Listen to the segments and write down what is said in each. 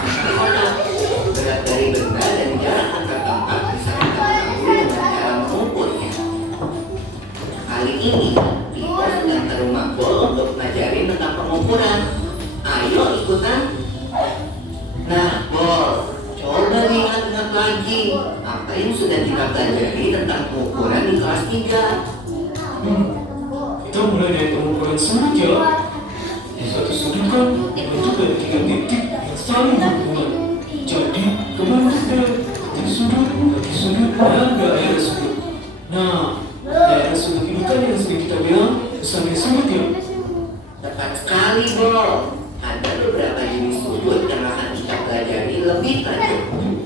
mencari kotak. Berat dari benda dan jarak antar tempat bisa kita ketahui dengan cara mengukurnya. Kali ini, Tito sedang ke rumah Bol untuk ngajarin tentang pengukuran. Ayo ikutan. Nah, Bol, coba lihat lagi apa yang sudah kita pelajari tentang pengukuran di kelas 3. Kita mulai dari pengukuran sudut ya. Di satu sudut kan dibentuk dari 3 titik yang saling berhubungan. Jadi kebentuk dari titik sudut, kaki sudut, dan daerah sudut. Nah, daerah sudut ini kan yang sering kita bilang samping sudut ya. Tepat sekali, Bol. Ada beberapa jenis sudut yang akan kita pelajari lebih lanjut,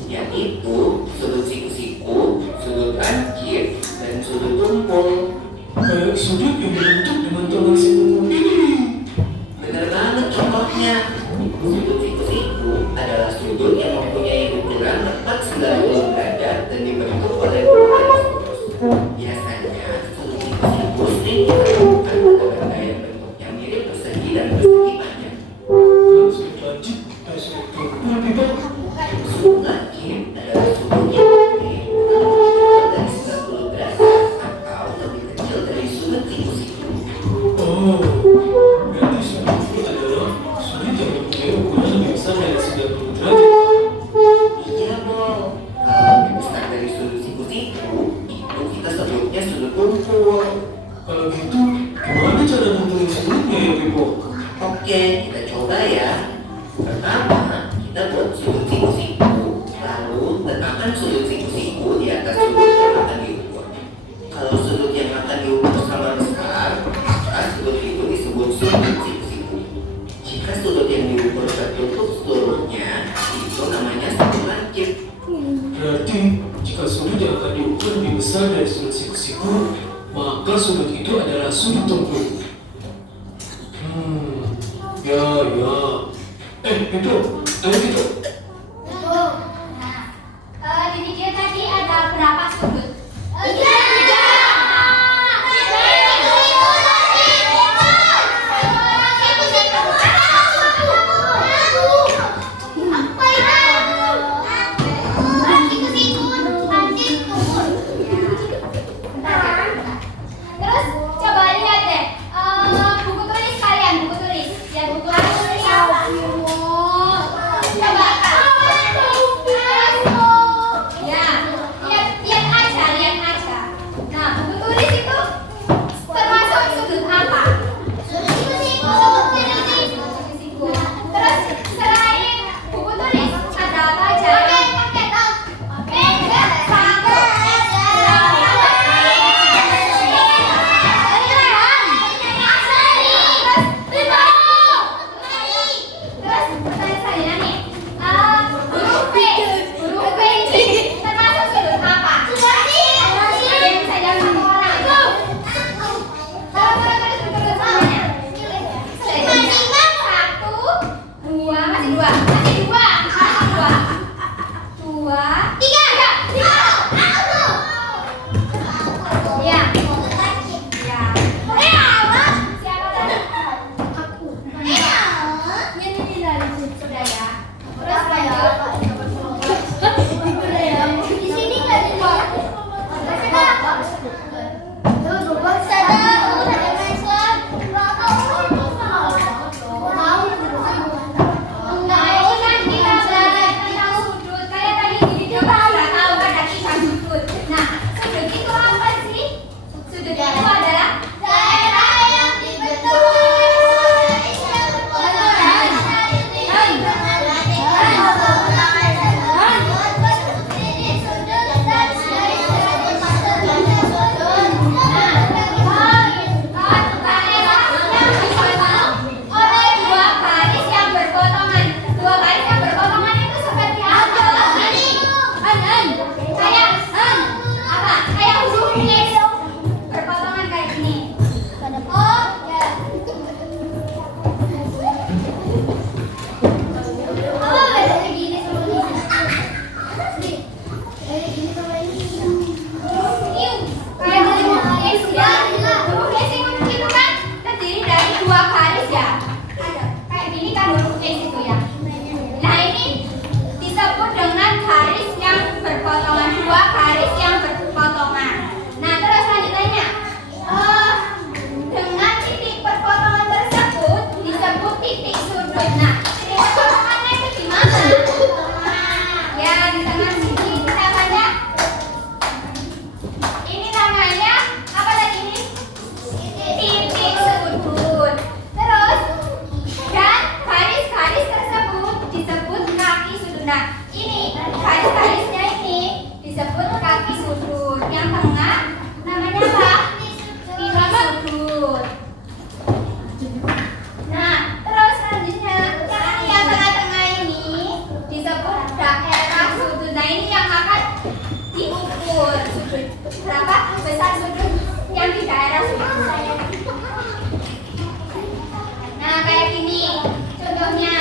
yaitu sudut siku-siku, sudut lancip, dan sudut tumpul. Kayak sudut yang dibentuk dengan tangan siku ini. Benar banget contohnya. Sudut siku-siku adalah sudut yang mempunyai ukuran tepat 90 derajat dan dibentuk oleh dua garis lurus. Biasanya sudut siku-siku sering ditemukan pada benda yang bentuknya mirip persegi dan persegi panjang. Sudut lancip, sudut tumpul tidak. Sudut lancip adalah sudut yang lebih kecil dari 90 derajat atau lebih kecil dari sudut siku-siku. Oh, berarti sudut itu adalah sudut yang mempunyai ukuran lebih besar dari 90 derajat. Iya, Bol. Kalau lebih besar dari sudut siku-siku, itu kita sebutnya sudut tumpul. Kalau gitu, gimana cara nentuin sudutnya ya, Pipo? Oke, kita coba ya. Pertama, kita buat sudut siku-siku. Lalu, letakkan sudut siku-siku di atas sudut yang akan diukur. Kalau sudut yang akan diukur sama besar, maka sudut itu disebut sudut siku-siku. Jika sudut yang diukur tertutup seluruhnya, itu namanya sudut lancip. Berarti, jika sudut yang akan diukur lebih besar dari sudut siku-siku, maka sudut itu adalah sudut tumpul. Ya. Itu, ayo gitu. Di video tadi ada berapa sudut? Tiga. Terus coba lihat deh, buku tulis kalian, buku tulis. Ya buku tulis. Coba sudut yang di daerah sudut saya. Nah, kayak gini contohnya.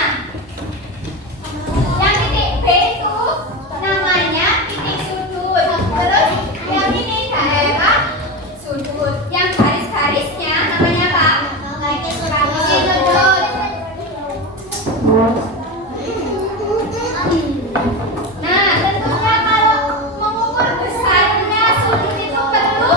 Yang titik B itu namanya titik sudut. Terus yang ini daerah sudut. Yang garis-garisnya namanya apa? Garis sudut. Nah, tentunya kalau mengukur besarnya sudut itu perlu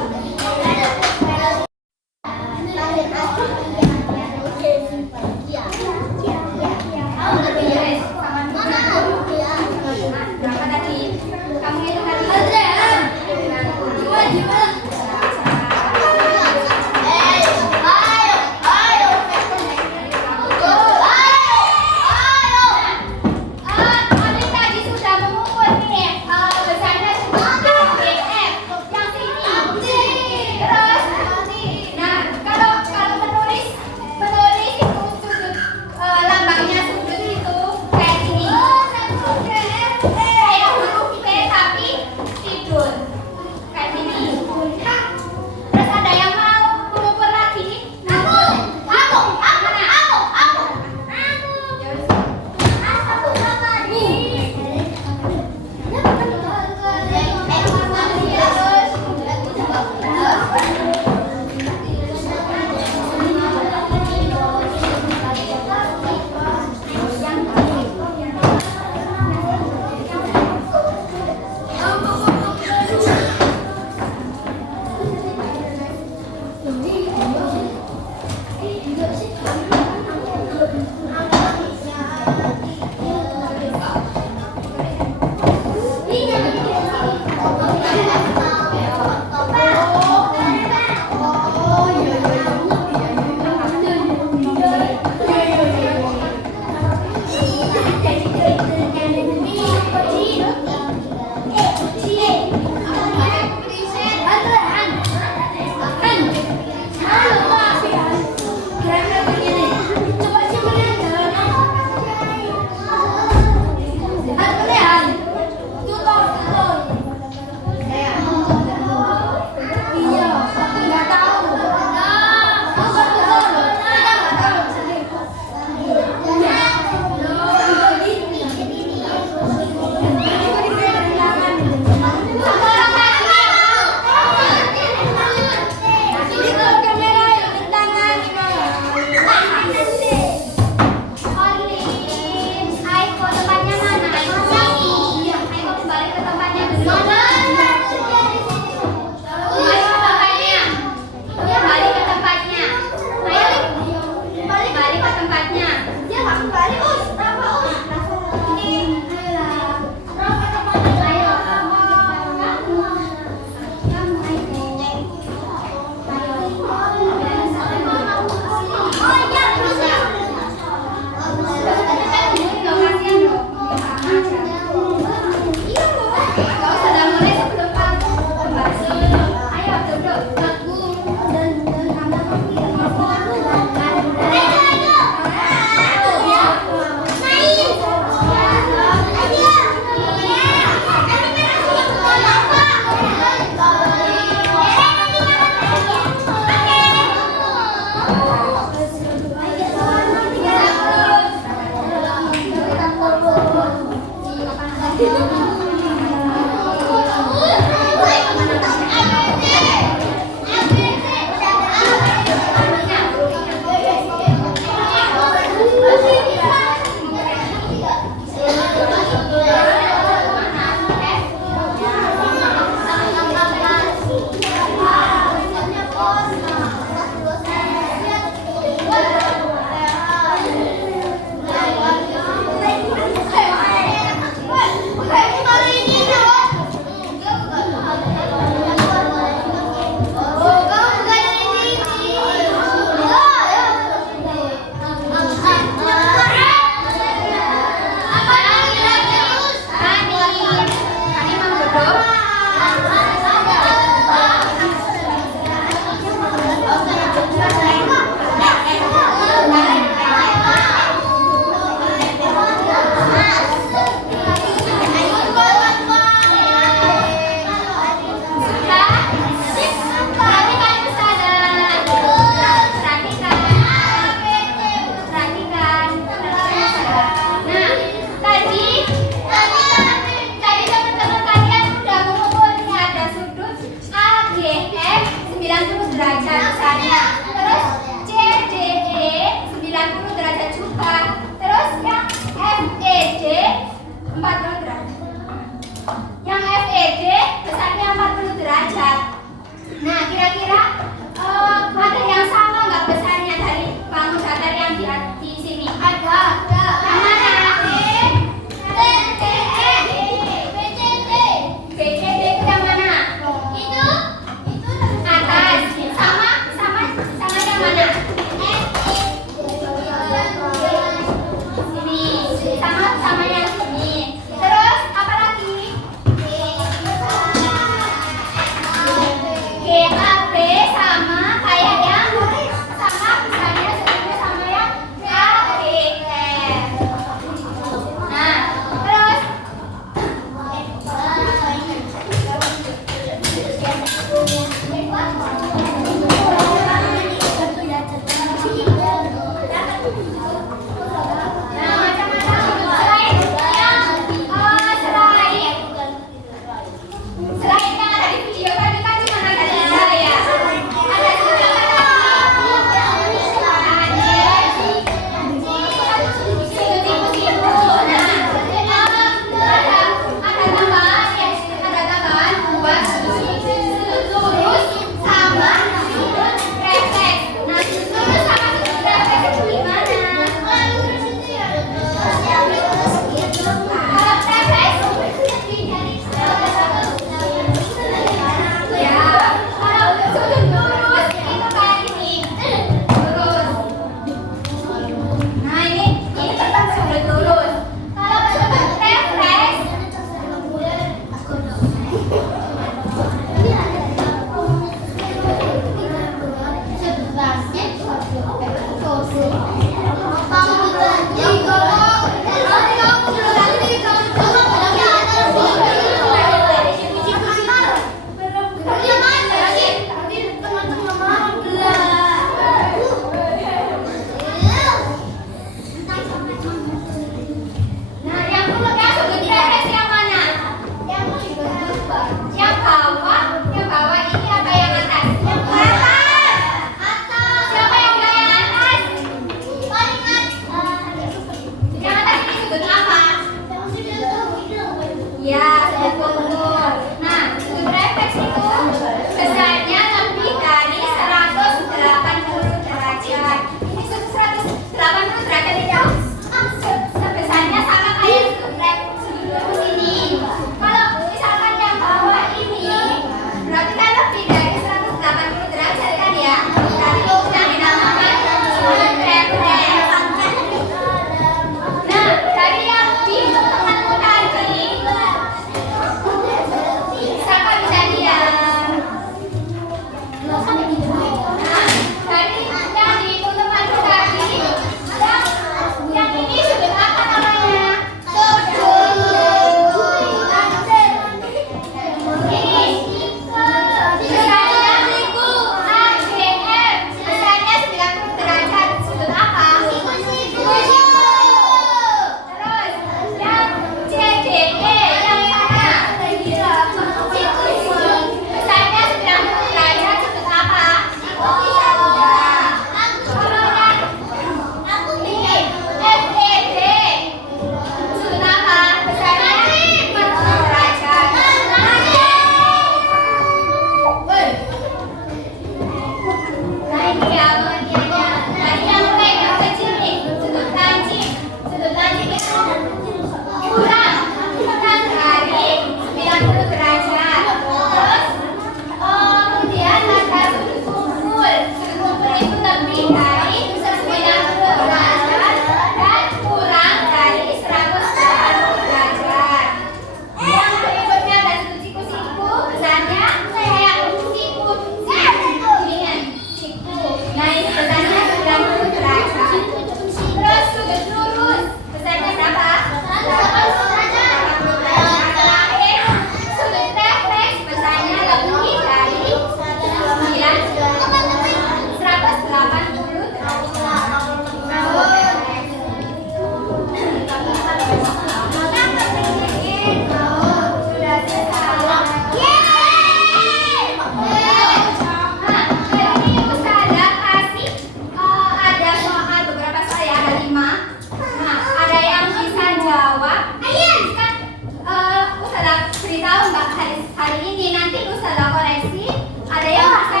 hari ini, nanti Ustazah koreksi. Ada yang bisa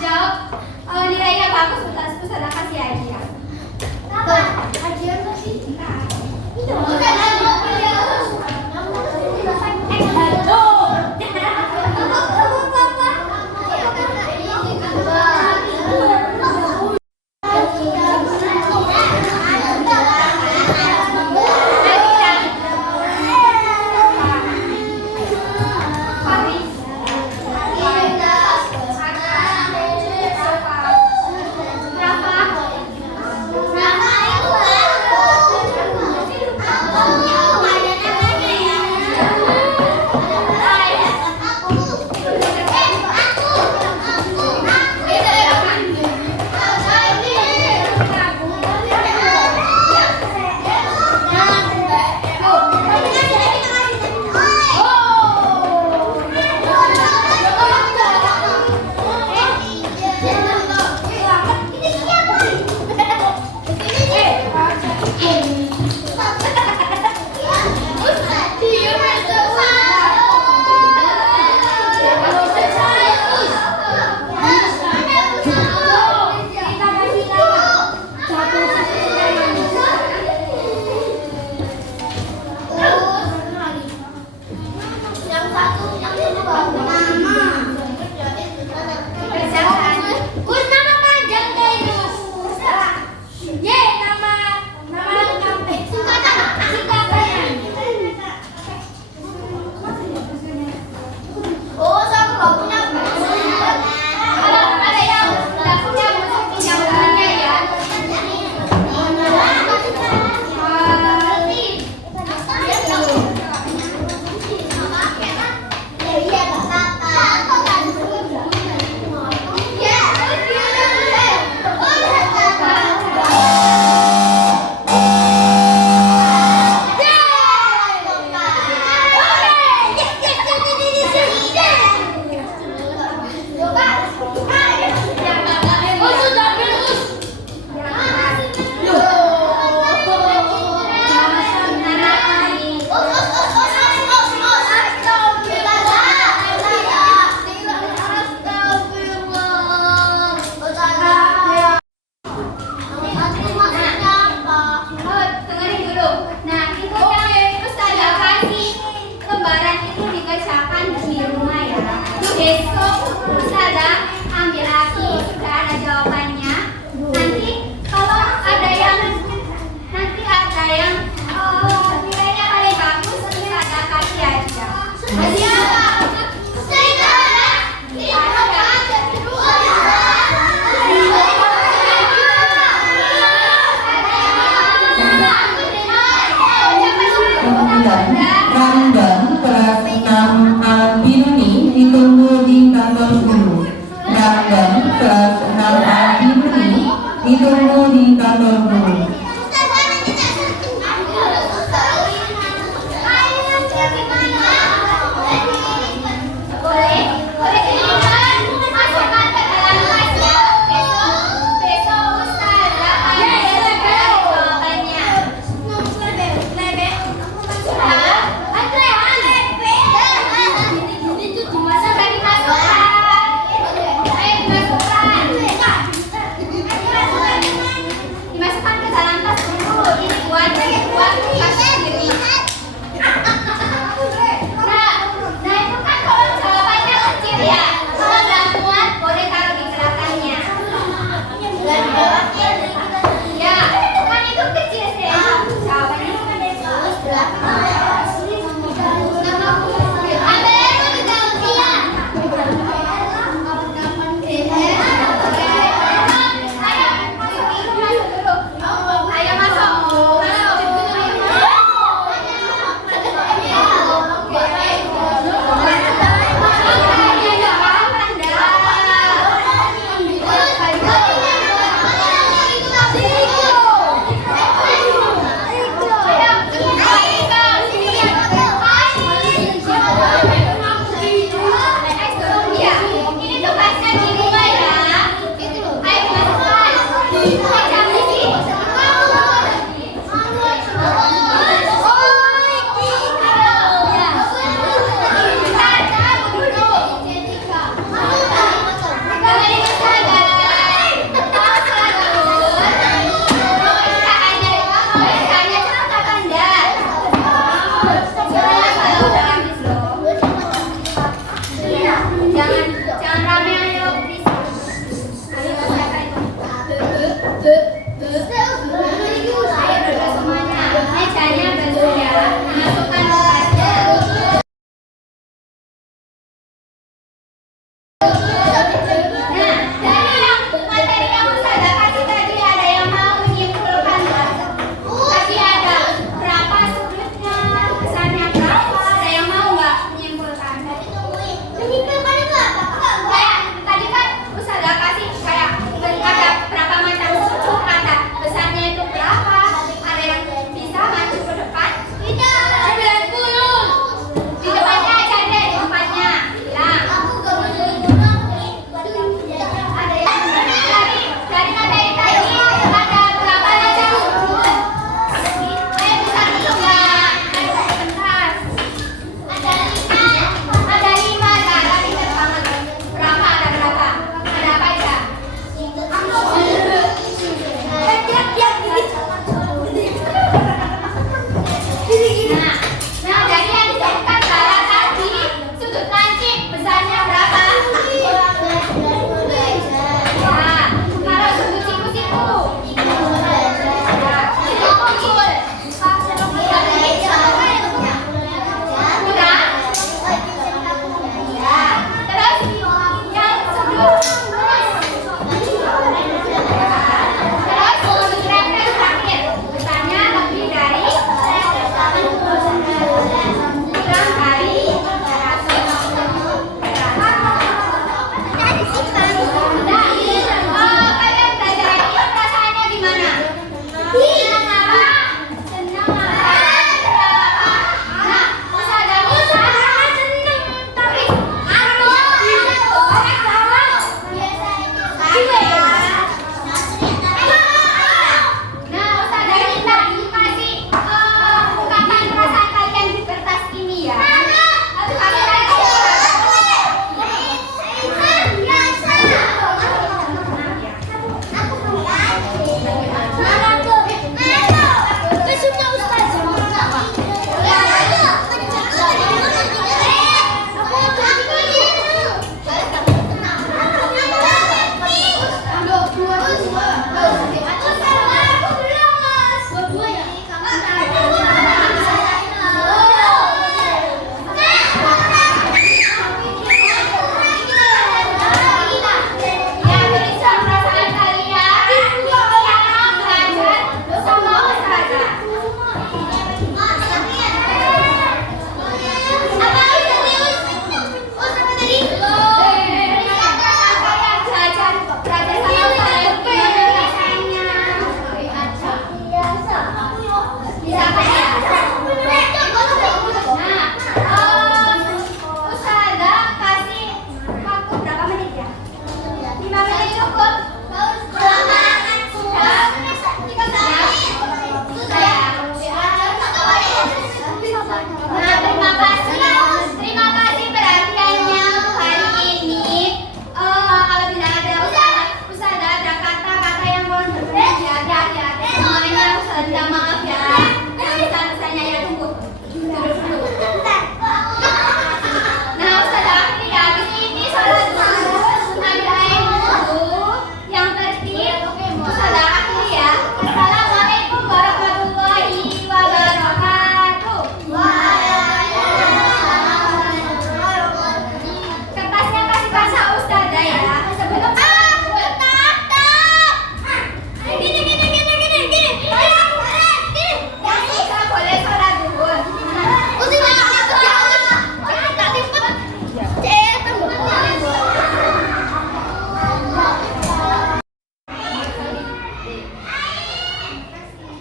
jawab nilainya bagus, Ustazah kasih hadiah. Apa? Hadiah apa sih? Itu. Ranggang kelas 6 Albinuni ditunggu di kantor guru. Ranggang kelas 6 Albinuni ditunggu di kantor guru. Dimasukkan ke dalam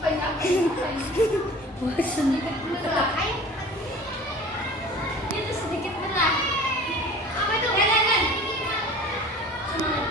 Sedikit belah. Ayo. Itu sedikit belah. Apa itu? Nen. Semangat.